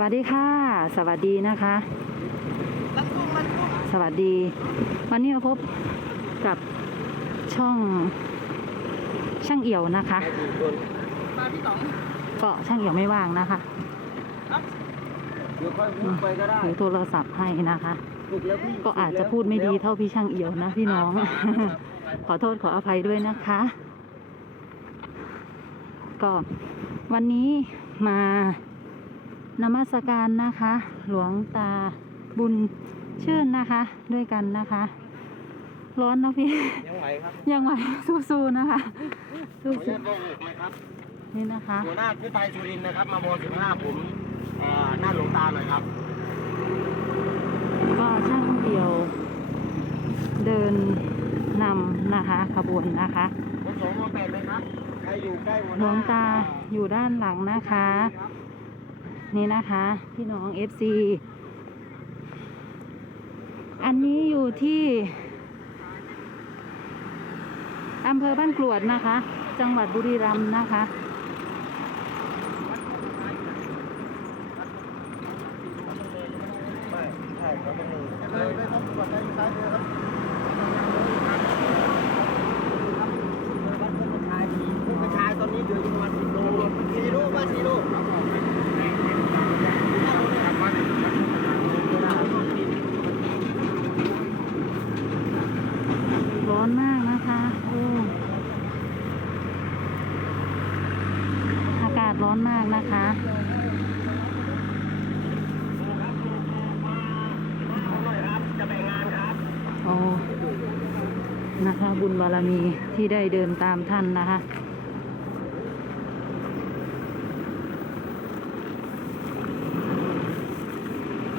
วัสดีค่ะ สวัสดีนะคะสวัสดี วันนี้มาพบกับช่องช่างเอี่ยวนะคะมาพี่ต๋องก็ช่างเอี่ยวไม่ว่างนะคะเดี๋ยวค่อยพูดไปก็ได้ถือโทรศัพท์ให้นะคะถูกแล้วพี่ก็อาจจะพูดไม่ดีเท่าพี่ช่างเอี่ยวนะพี่น้อง ขอโทษขออภัยด้วยนะคะ ก็วันนี้มา นมัสการนะคะ หลวงตาบุญชื่นนะคะ ด้วยกันนะคะ ร้อนนะพี่ ยังไหวครับยังไหวสู้ๆนะคะขอสู้อนุญาตบอกเลยนะครับๆนี่นะคะ หัวหน้ากู้ภัยสุรินทร์นะครับ มาบสิบห้าผมเอ่อหน้าหลวงตาหน่อยครับ ก็ช่างเดียว เดินนำนะคะ ขบวนนะคะ ผมสองโมแปดเลยครับ ใครอยู่ใกล้หัวหหลน้าวงตาอยู่ด้านหลังนะคะ นี่นะคะ พี่น้อง FC อันนี้อยู่ที่อำเภอบ้านกรวดนะคะ จังหวัดบุรีรัมย์นะคะ ไม่ใช่ครับไม่เลยเลยครับตรวจในซ้ายมือครับผู้กระชายตอนนี้เหลืออยู่ประมาณสิบโลสี่โลมาสี่โลครับผมครับมาดิครับ ร้อนมากนะคะโอ้ อากาศร้อนมากนะคะ โอ้นะคะ บุญบารมีที่ได้เดินตามท่านนะคะ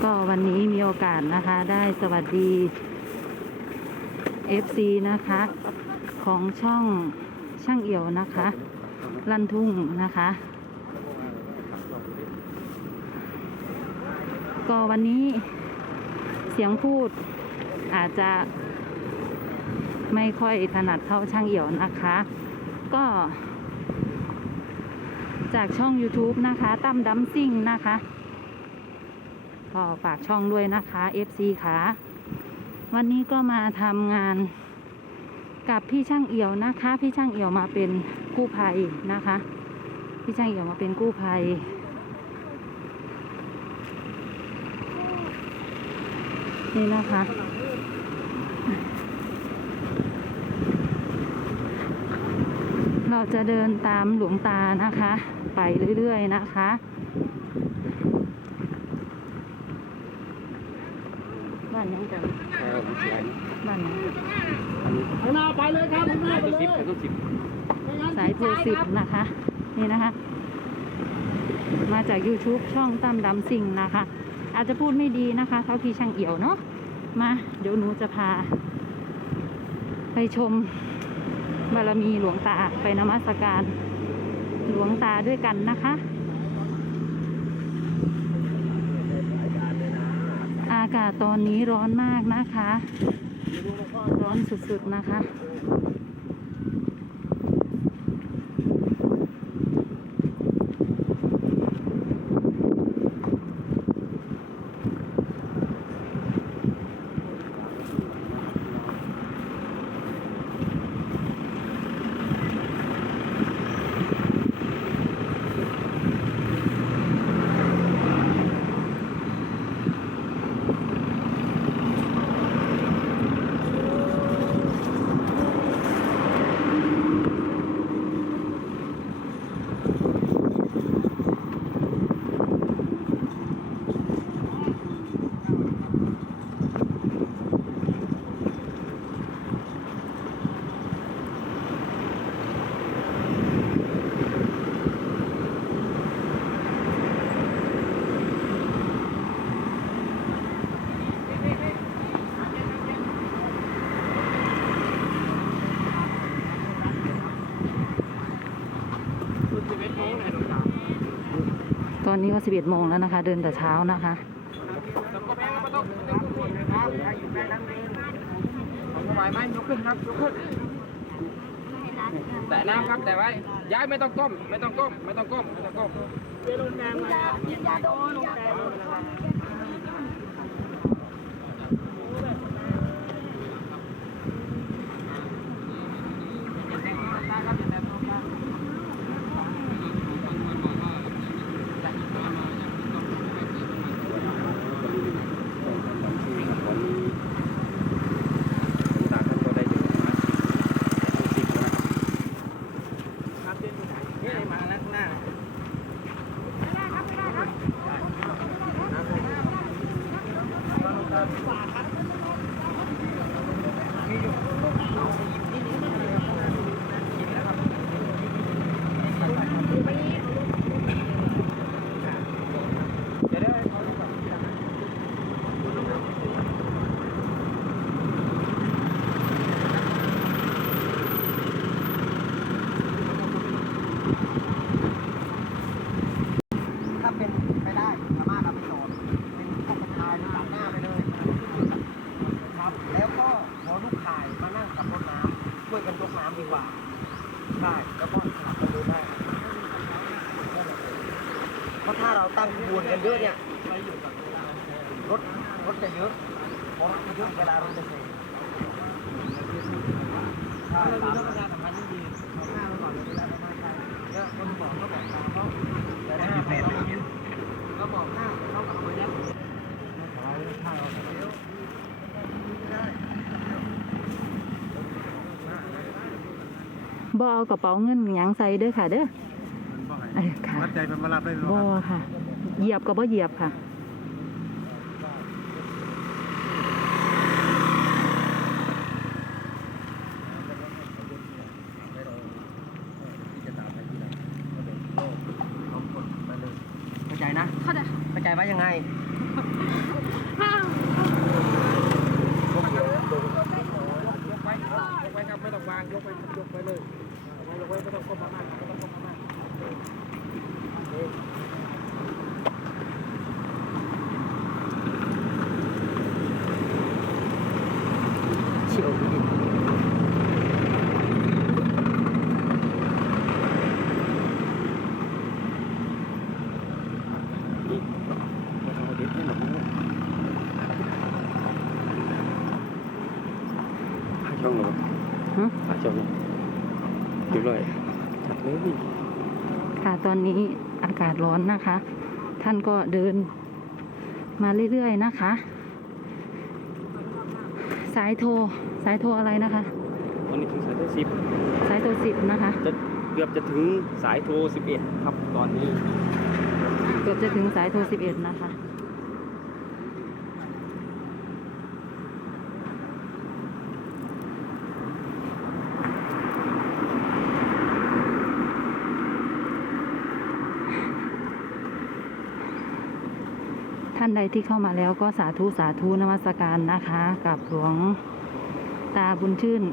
ก็วันนี้มีโอกาสนะคะได้สวัสดี FC นะคะ ของช่องช่างเอี่ยวนะคะ ลั่นทุ่งนะคะ ก็วันนี้เสียงพูดอาจจะไม่ค่อยถนัดเท่าช่างเอี่ยวนะคะ ก็ จากช่อง YouTube นะคะ ตั้มดัมซิ่งนะคะก็ฝากช่องด้วยนะคะ FC ค่ะ วันนี้ก็มาทำงานกับพี่ช่างเอี่ยวนะคะ พี่ช่างเอี่ยวมาเป็นกู้ภัยนะคะ พี่ช่างเอี่ยวมาเป็นกู้ภัย นี่นะคะ เราจะเดินตามหลวงตานะคะ ไปเรื่อยๆนะคะบ้านยังกันบ้านยังข้างหน้าไปเลยครับข้างหน้าไปเลยสายโทรสิบนะคะ นี่นะคะ มาจาก YouTube ช่องตั้มดำซิงนะคะ อาจจะพูดไม่ดีนะคะ เท่าพี่ช่างเอี่ยวเนาะมา เดี๋ยวหนูจะพา ไปชมบารมีหลวงตาไปนมัสการหลวงตาด้วยกันนะคะอากาศตอนนี้ร้อนมากนะคะ ร้อนสุดๆนะคะ อนนี้ก็11โมงแล้วนะคะ เดินแต่เช้านะคะสบายไหมยกขึ้นครับยกขึ้นแต่น้ำครับแต่ไว้ย้ายไม่ต้องก้ม ไม่ต้องก้ม ไม่ต้องก้ม ไม่ต้องก้ม เจรุนแดงไหม ยากินยาดมยาดม ตาท่านก็ได้อยู่นะสิบแล้วนะ ครับเดินอยู่ไหนนี่มาแล้วข้างหน้า เดี๋ยวได้เขาดีกว่า ถ้าเป็นไปได้สามารถเอาไปจอดเป็นพวกกระชายตัดหน้าไปเลยครับ แล้วก็ขอลูกข่ายมานั่งกับรถน้ำช่วยกันยกน้ำดีกว่าใช่แล้วก็สลับกันดูได้เพราะถ้าเราตั้งขบวนกันเยอะเนี่ยรถรถจะเยอะเพราะรถจะเยอะเวลารถจะเสียถ้าเรามประชาสัมพันธ์ที่ดีเอาหน้าไปก่อนเลยเวลาประมาณใครแล้วคนบอกก็บอกไปมเขาแต่หน้าไปเราไม่เห็นก็บอกหน้าเขากับเอามายัด บ่เอากระเป๋าเงินหยังใส่เด้อค่ะ เด้อเอ้ยค่ะวัดใจเป็นมารับได้หรอบ่ค่ะ เหยียบก็บ่เหยียบค่ะ เข้าใจนะ เข้าใจเข้าใจว่ายังไง ไปเลยเอาไปเลยไว้ก็ต้องครบประมาณ ฮะอะช่องนี้ดูเลยจัดเลยค่ะตอนนี้อากาศร้อนนะคะ ท่านก็เดินมาเรื่อยๆนะคะ สายโทรสายโทรอะไรนะคะตอนนี้ถึงสายโทรสิบสายโทรสิบนะคะจะเกือบจะถึงสายโทรสิบเอ็ดครับตอนนี้ เกือบจะถึงสายโทรสิบเอ็ดนะคะ ท่านใดที่เข้ามาแล้วก็สาธุสาธุนมัสการนะคะ กับหลวงตาบุญชื่น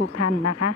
ทุกๆท่านนะ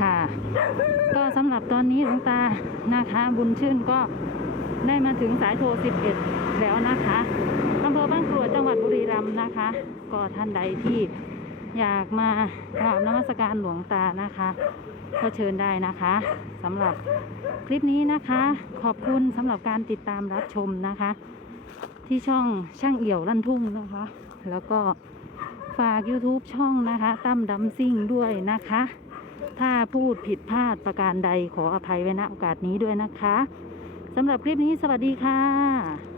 ค่ะ ก็สำหรับตอนนี้หลวงตานะคะ บุญชื่นก็ได้มาถึงสายโทร 11 แล้วนะคะอำเภอบ้านกรวดจังหวัดบุรีรัมย์นะคะ ก็ท่านใดที่อยากมากราบนมัสการหลวงตานะคะ ก็เชิญได้นะคะสำหรับคลิปนี้นะคะ ขอบคุณสำหรับการติดตามรับชมนะคะ ที่ช่องช่างเอี่ยวลั่นทุ่งนะคะ แล้วก็ฝาก YouTube ช่องนะคะตั้มดัมซิ่งด้วยนะคะ ถ้าพูดผิดพลาดประการใดขออภัยไว้ณโอกาสนี้ด้วยนะคะสำหรับคลิปนี้สวัสดีค่ะ